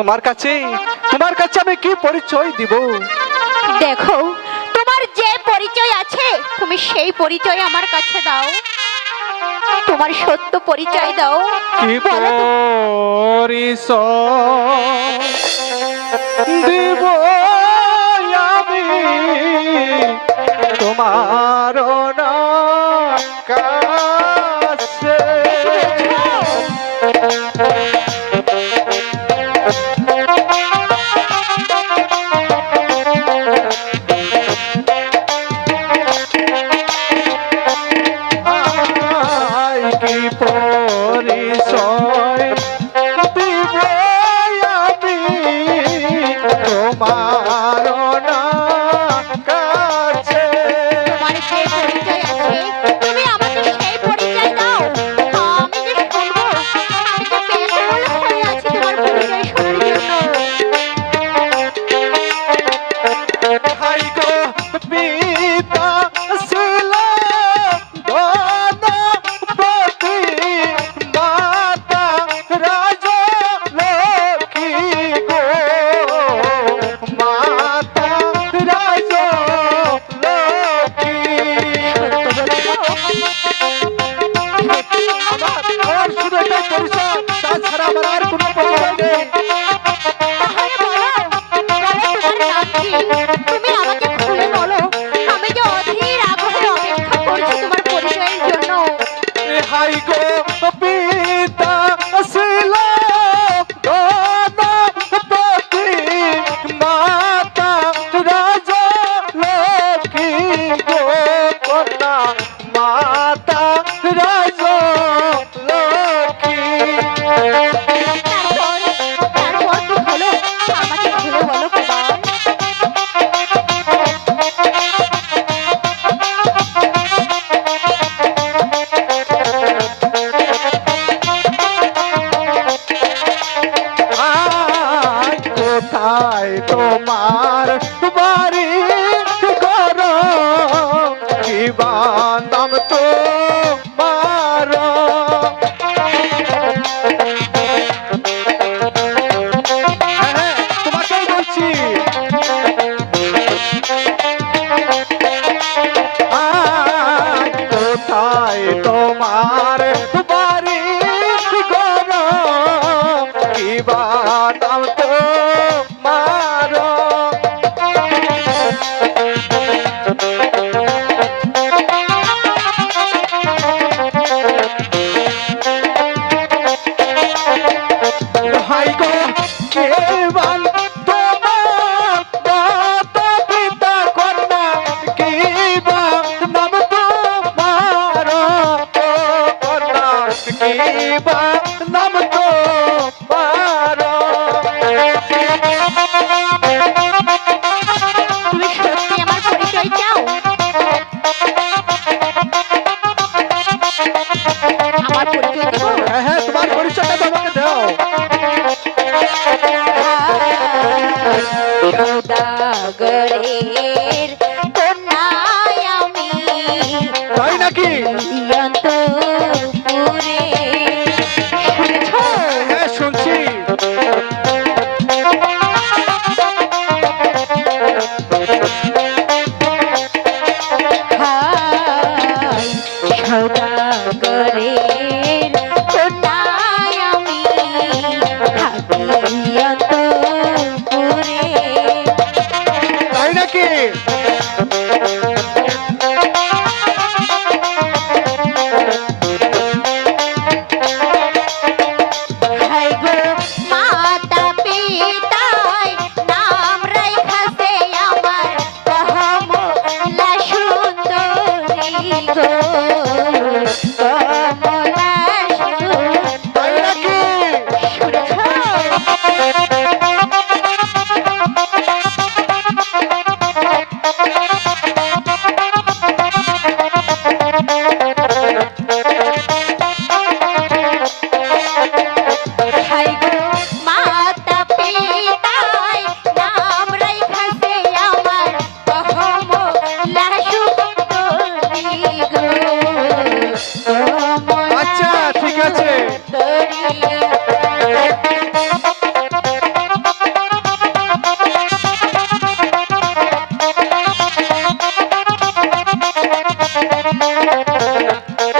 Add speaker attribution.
Speaker 1: তোমার কাছে? তোমার কাছে আমি কি পরিচয় দিব?
Speaker 2: দেখো তোমার যে পরিচয় আছে তুমি সেই পরিচয় আমার কাছে দাও। তোমার সত্য পরিচয় দাও।
Speaker 1: কি পরিচয়? দিব আমি তোমার
Speaker 2: do বিজয় চাও আমার পরিচয়
Speaker 1: হ্যাঁ, হ্যাঁ পরিচয়টা তোমাকে Thank
Speaker 2: you.